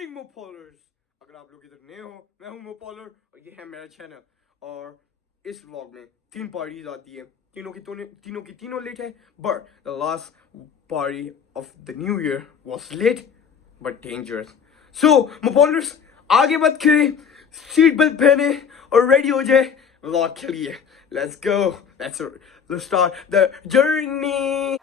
Morning मोपालर्स। अगर आप लोग इधर नए हो, मैं हूं मोपालर और ये है मेरा चैनल। और इस व्लॉग में 3 पार्टीज आती है, तीनों की तीनों लेट है, but the last party of the new year was late but dangerous. So मोपालर्स, आगे मत करें, सीट बेल्ट पहने और रेडी हो जाए व्लॉग के लिए। Let's go, let's start the journey.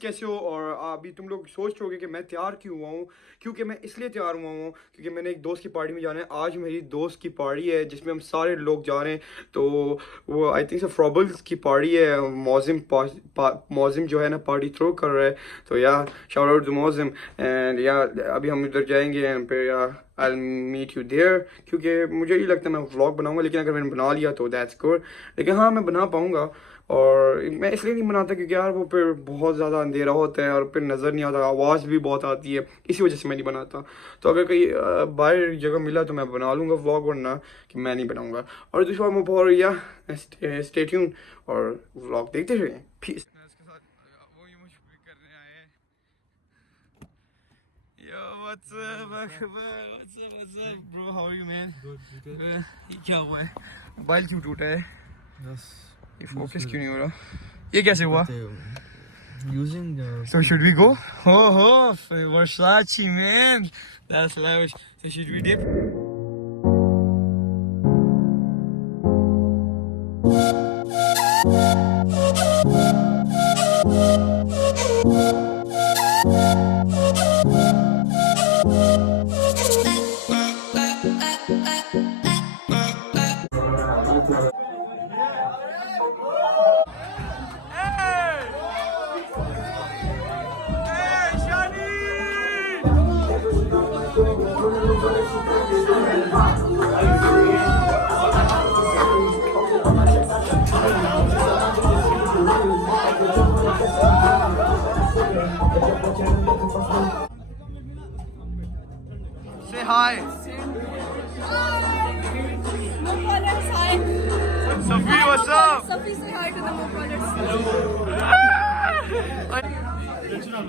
कैसे हो? और अभी तुम लोग सोच रहे होगे कि मैं तैयार क्यों हुआ हूँ, क्योंकि मैं इसलिए तैयार हुआ हूँ क्योंकि मैंने एक दोस्त की पार्टी में जाना है। आज मेरी दोस्त की पार्टी है जिसमें हम सारे लोग जा रहे हैं। तो वो आई थिंक फ्रॉबल्स की पार्टी है। मौजिम जो है ना पार्टी थ्रो कर रहा है, तो या शाउट आउट टू मौजिम। एंड या अभी हम इधर जाएंगे एंड फिर या I'll meet you there, क्योंकि मुझे नहीं लगता मैं व्लॉग बनाऊंगा, लेकिन अगर मैंने बना लिया तो दैट्स गुड। लेकिन हाँ, मैं बना पाऊंगा। और मैं इसलिए नहीं बनाता क्योंकि यार वो फिर बहुत ज़्यादा अंधेरा होता है और फिर नज़र नहीं आता, आवाज़ भी बहुत आती है, इसी वजह से मैं नहीं बनाता। तो अगर कहीं बाहर जगह मिला तो मैं बना लूँगा व्लॉग, वरना कि मैं नहीं बनाऊँगा। और दूसरी बात मोपालर, या स्टे ट्यून और व्लॉग देखते रहिए। Piece. Yo, what's up, what's up, bro? How are you, man? Good. ये क्या हुआ है? मोबाइल क्यों टूटा है? Yes. ये फोकस क्यों नहीं हो रहा? ये कैसे हुआ? Using So should we go? Oh, Versace, man. That's lavish. So should we dip? Say hi. Mopaulers, hi. Sophie, what's up? Sophie, say hi to the mopaulers.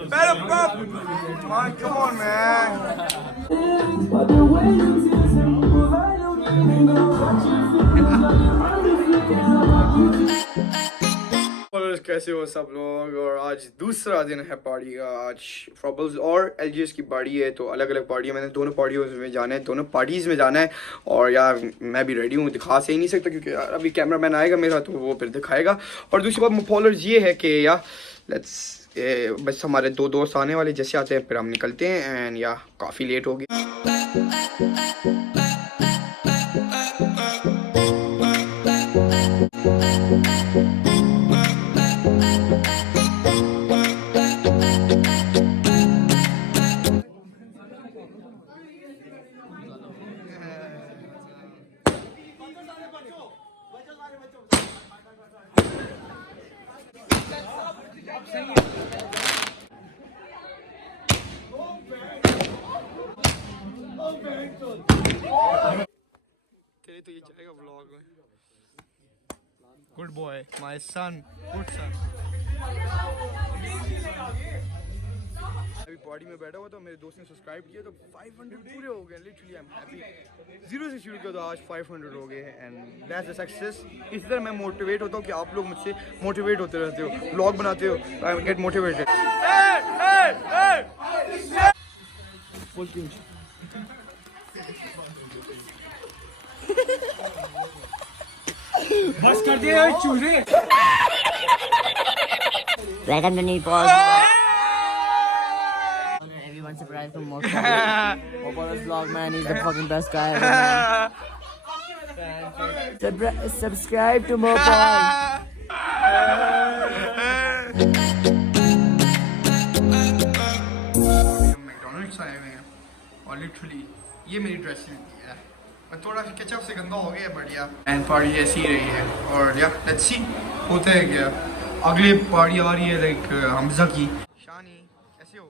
Better pop. Come on, man. कैसे हो सब लोग? और आज दूसरा दिन है party का। आज फ्रॉबल्स और एलजीएस की पार्टी है, तो अलग अलग पार्टी है। मैंने दोनों पार्टियों में जाना है, दोनों पार्टीज़ में जाना है। और यार मैं भी रेडी हूँ, दिखा से ही नहीं सकता क्योंकि यार अभी कैमरामैन आएगा मेरा तो वो फिर दिखाएगा। और दूसरी बात मोपालर्स ये है कि यार बस हमारे 2 दोस्त आने वाले, जैसे आते हैं फिर हम निकलते हैं। एंड या काफ़ी लेट हो गई। तेरे तो ये चलेगा व्लॉग में। Good boy, my son, good son. अभी पार्टी में बैठा हुआ था, मेरे दोस्त ने सब्सक्राइब किया तो 500 पूरे हो गए। Literally I am happy. 0 से शुरू किया तो आज 500 हो गए हैं एंड दैट्स द सक्सेस। इसी तरह मैं मोटिवेट होता हूँ कि आप लोग मुझसे मोटिवेट होते रहते हो, व्लॉग बनाते हो, आई गेट मोटिवेटेड। बस कर दिया चूहे। Welcome to Nepal. Everyone surprised from Mopaulers vlog, man. He's the fucking best guy ever, man. Subscribe to Mopaul. McDonald's आए हुए हैं और लिटरली ये मेरी ड्रेसिंग है। मैं थोड़ा केचप से गंदा हो गया, बढ़िया। एंड पार्टी ऐसी ही रही है। और या लेट्स सी होता है क्या। अगली पार्टी आ रही है लाइक हमजा की। शानी कैसे हो?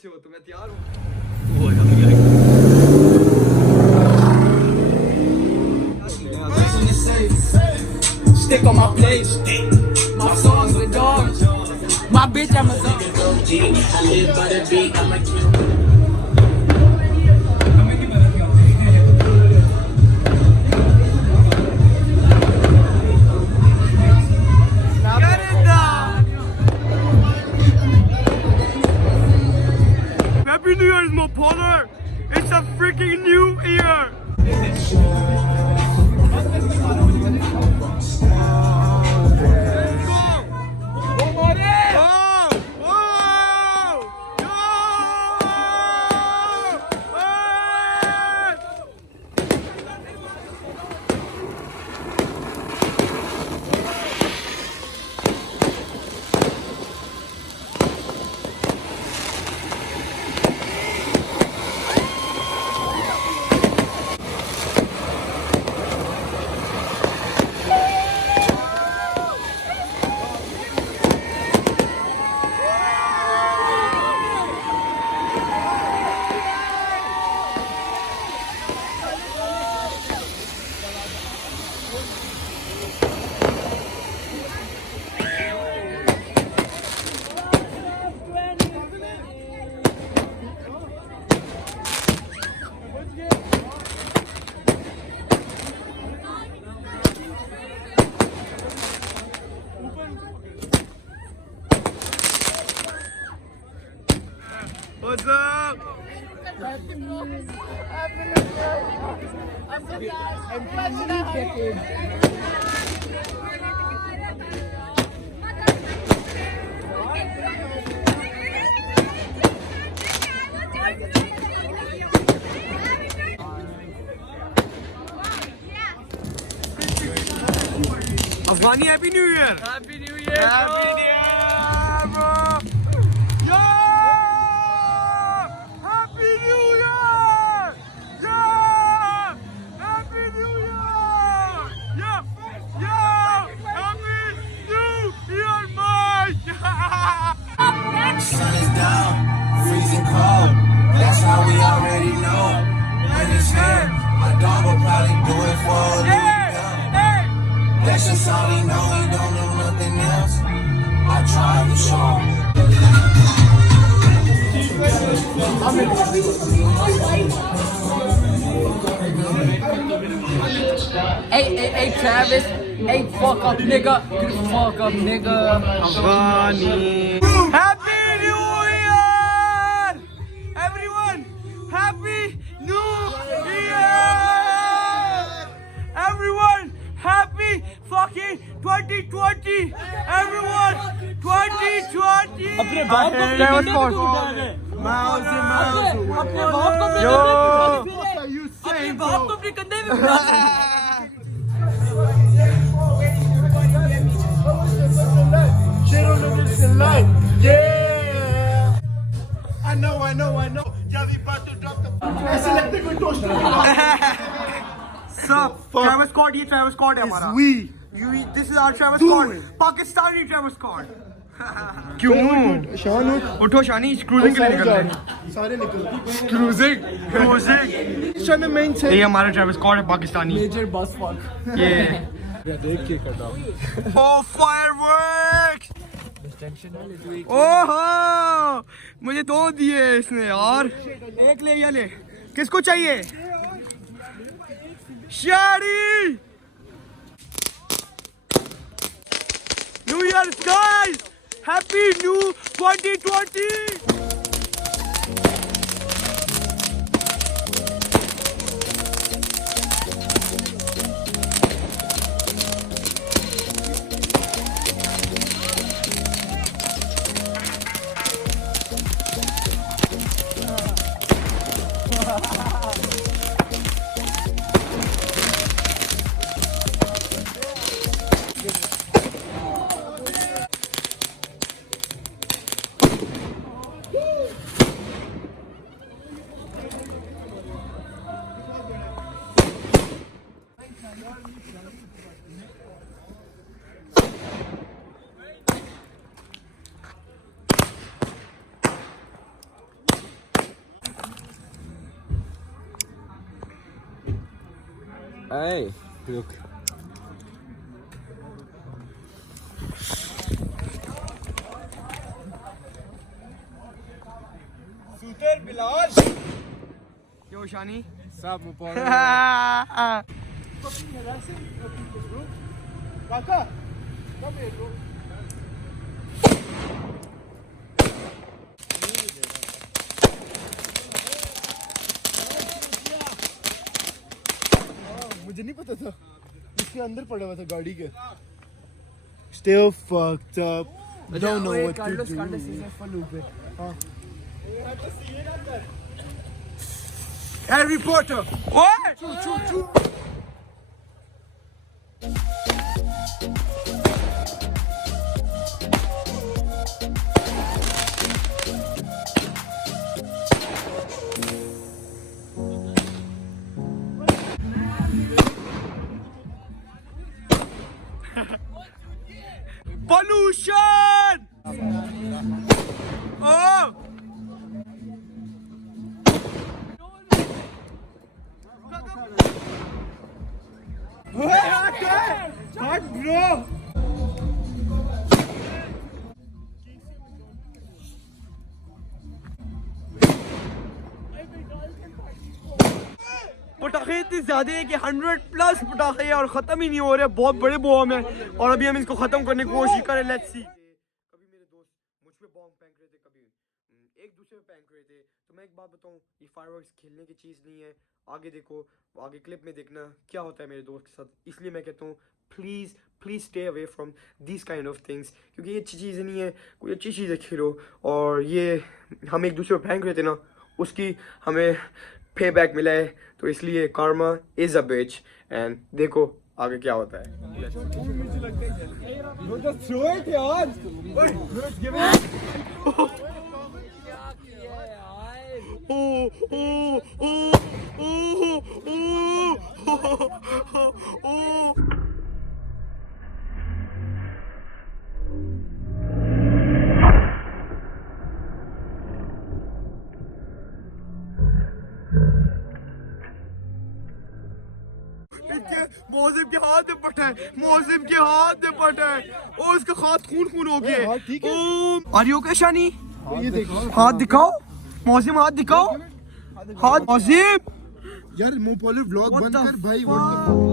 कैसे हो तो मैं तैयार हूँ Stick on my plate. My songs are dogs. My bitch, I'm a zombie. I live by the beat. I'm a Happy New Year's, mopaulers! It's a freaking new year! What's up? Afghani, Happy New Year! Happy New Year, Happy New Year, bro! Yo! Happy New Year! Yeah! Happy New Year! Yeah! Yeah! Happy New Year, man! sun is down, freezing cold. That's how we already know. When it's here, my dog will probably do it for a little bit. That's just all he know, he don't know nothing else. I tried to show him. Hey, Travis. Hey, fuck up, nigga. Fuck up, nigga. Afghani. Happy New Year! Everyone, Happy New Year! Everyone, happy fucking 2020! Everyone, 2020! अपने बाप को अपने कंधे पे क्यों उठा रहे? अपने बाप को अपने कंधे पे क्यों उठा रहे? अपने बाप को अपने कंधे पे उठा रहे? I know. Javi about to drop the. ऐसे लगता है कोई टोस्ट Sup? Travis Scott, ये Travis Scott है हमारा. This is our Travis Scott. Pakistani Travis Scott. क्यों? उठो शानी, cruising के लिए निकल रहे हैं. सारे निकल Cruising. trying to maintain. ये हमारा Travis Scott है पाकिस्तानी. Major bus fuck. ये. Oh, fireworks! ओहो, मुझे दो दिए इसने यार. एक ले या ले. किसको चाहिए? शारी. New Year's guys! Happy New 2020! Hey, look. Suter Bilal. Yo, Shani. Sup, mopaulers? Kaka, come here, bro. मुझे नहीं पता था इसके अंदर पड़ा हुआ था गाड़ी के Still fucked up. Don't know what to do. Harry Potter. What? Pollution! Oh! Hot bro. पटाखे इतने ज्यादा है कि 100+ पटाखे हैं और खत्म ही नहीं हो रहे, बहुत बड़े बॉम्ब है और अभी हम इसको खत्म करने की कोशिश करें। Let's see. कभी मेरे दोस्त मुझ पे बॉम्ब फेंक रहे थे, कभी एक दूसरे पे फेंक रहे थे। तो मैं एक बात बताऊं, ये फायरवर्क्स खेलने की चीज़ नहीं है। आगे देखो, आगे क्लिप में देखना क्या होता है मेरे दोस्त के साथ। इसलिए मैं कहता हूँ please please stay away from this kind of things, क्योंकि ये अच्छी चीज़ें नहीं है। कोई अच्छी चीज़ें खेलो। और ये हम एक दूसरे पे फेंक रहे थे ना, उसकी हमें पे बैक मिला है। तो इसलिए karma is a bitch. And देखो आगे क्या होता है। मौसम के हाथ में पटा है, मौसम के हाथ में पटा है और उसका हाथ खून हो गया है। ठीक है। आर यू ओके शानी? ये देखो हाथ दिखाओ मौसम, हाथ दिखाओ, हाथ मौसम। यार मोपोलर व्लॉग What बंद the कर भाई। What the fuck?